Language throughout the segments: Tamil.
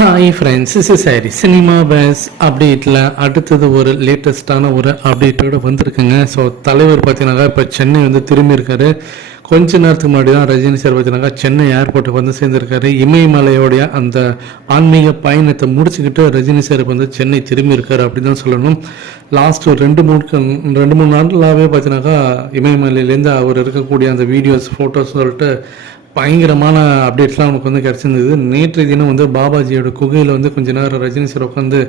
Hi friends is sorry cinema base அப்டேட்டில் அடுத்தது ஒரு லேட்டஸ்ட்டான ஒரு அப்டேட்டோட வந்திருக்குங்க. ஸோ தலைவர் பார்த்தீங்கன்னாக்கா இப்போ சென்னை வந்து திரும்பியிருக்காரு. கொஞ்ச நேரத்துக்கு முன்னாடி தான் ரஜினி சார் பார்த்தீங்கன்னா சென்னை ஏர்போர்ட்டுக்கு வந்து சேர்ந்திருக்காரு. இமயமலையோடைய அந்த ஆன்மீக பயணத்தை முடிச்சுக்கிட்டு ரஜினி சார் வந்து சென்னை திரும்பி இருக்காரு அப்படின்னு தான் சொல்லணும். லாஸ்ட் ஒரு ரெண்டு மூணு ரெண்டு மூணு நாட்களாகவே பார்த்தீங்கன்னாக்கா இமயமலையிலேருந்து அவர் இருக்கக்கூடிய அந்த வீடியோஸ் ஃபோட்டோஸ் சொல்லிட்டு பயங்கரமான அப்டேட்ஸ்லாம் நமக்கு வந்து கிடச்சிருந்தது. நேற்று தினம் வந்து பாபாஜியோட குகையில் வந்து கொஞ்ச நேரம் ரஜினி சார் உட்காந்து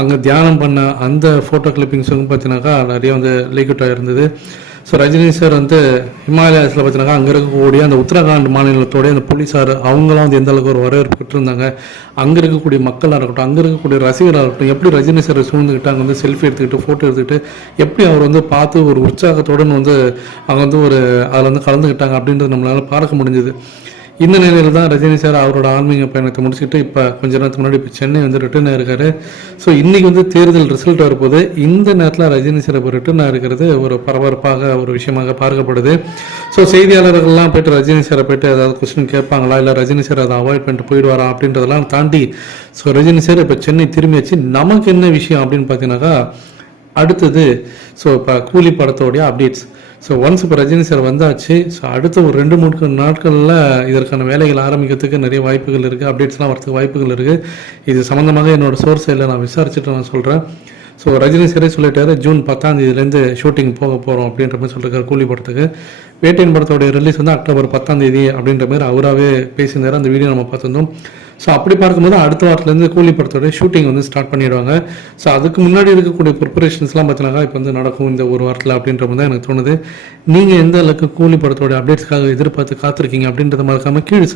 அங்கே தியானம் பண்ண அந்த ஃபோட்டோ கிளிப்பிங்ஸும் பார்த்தீங்கன்னாக்கா நிறைய வந்து leak out so Rajini sir வந்து ஹிமாலயாஸில் பார்த்தீங்கன்னா அங்கே இருக்கக்கூடிய அந்த உத்தரகாண்ட் மாநிலத்தோடைய அந்த போலீஸார் அவங்களாம் வந்து எந்த அளவுக்கு ஒரு வரவேற்பு பெற்றிருந்தாங்க? அங்கே இருக்கக்கூடிய மக்களாக இருக்கட்டும் அங்கே இருக்கக்கூடிய ரசிகராக இருக்கட்டும் எப்படி ரஜினி சார் சூழ்ந்துக்கிட்டு அங்கே வந்து செல்ஃபி எடுத்துக்கிட்டு ஃபோட்டோ எடுத்துக்கிட்டு எப்படி அவர் வந்து பார்த்து ஒரு உற்சாகத்துடன் வந்து அவங்க வந்து ஒரு அதில் வந்து கலந்துக்கிட்டாங்க அப்படின்றது நம்மளால் பார்க்க முடிஞ்சது. இந்த நிலையில் தான் ரஜினி சார் அவரோட ஆன்மீக பயணத்தை முடிச்சுட்டு இப்போ கொஞ்ச நேரத்துக்கு முன்னாடி இப்போ சென்னை வந்து ரிட்டர்ன் ஆயிருக்காரு ஸோ இன்றைக்கி வந்து தேர்தல் ரிசல்ட் வரப்போகுது. இந்த நேரத்தில் ரஜினி சார் இப்போ ரிட்டர்ன் ஆயிருக்கிறது ஒரு பரபரப்பாக ஒரு விஷயமாக பார்க்கப்படுது. ஸோ செய்தியாளர்கள்லாம் போயிட்டு ரஜினி சாரை போயிட்டு ஏதாவது கொஸ்டின் கேட்பாங்களா? இல்லை ரஜினி சார் அதை அவாய்ட் பண்ணிட்டு போயிடுவாரா? அப்படின்றதெல்லாம் தாண்டி ஸோ ரஜினி சார் இப்போ சென்னை திரும்பியாச்சு நமக்கு என்ன விஷயம் அப்படின்னு பார்த்தீங்கன்னாக்கா அடுத்தது ஸோ இப்போ கூலி படத்தோடைய அப்டேட்ஸ் ஸோ ஒன்ஸ் இப்போ ரஜினி சார் வந்தாச்சு ஸோ அடுத்த ஒரு ரெண்டு மூணு நாட்களில் இதற்கான வேலைகள் ஆரம்பிக்கிறதுக்கு நிறைய வாய்ப்புகள் இருக்குது அப்டேட்ஸ்லாம் வரதுக்கு வாய்ப்புகள் இருக்குது இது சம்மந்தமாக என்னோட சோர்ஸ் இல்லை நான் விசாரிச்சுட்டு நான் சொல்கிறேன் ஸோ ரஜினி சரி சொல்லிட்டாரு. ஜூன் பத்தாம் தேதியிலேருந்து ஷூட்டிங் போக போகிறோம் அப்படின்ற மாதிரி சொல்லியிருக்காரு கூலி படத்துக்கு. வேட்டையின் படத்தோடைய ரிலீஸ் வந்து அக்டோபர் பத்தாம் தேதி அப்படின்ற மாதிரி அவராகவே பேசியிருந்தார். அந்த வீடியோ நம்ம பார்த்துருந்தோம். ஸோ அப்படி பார்க்கும்போது அடுத்த வாரத்துலேருந்து கூலி படத்தோட ஷூட்டிங் வந்து ஸ்டார்ட் பண்ணிடுவாங்க. ஸோ அதுக்கு முன்னாடி இருக்கக்கூடிய ப்ரிப்பரேஷன்ஸ்லாம் பார்த்தீங்கன்னா இப்போ வந்து நடக்கும் இந்த ஒரு வாரத்தில் அப்படின்ற மாதிரி தான் எனக்கு தோணுது. நீங்கள் எந்த அளவுக்கு கூலி படத்தோட அப்டேட்ஸ்க்காக எதிர்பார்த்து காத்திருக்கீங்க அப்படின்றத மறக்காமல் கீழே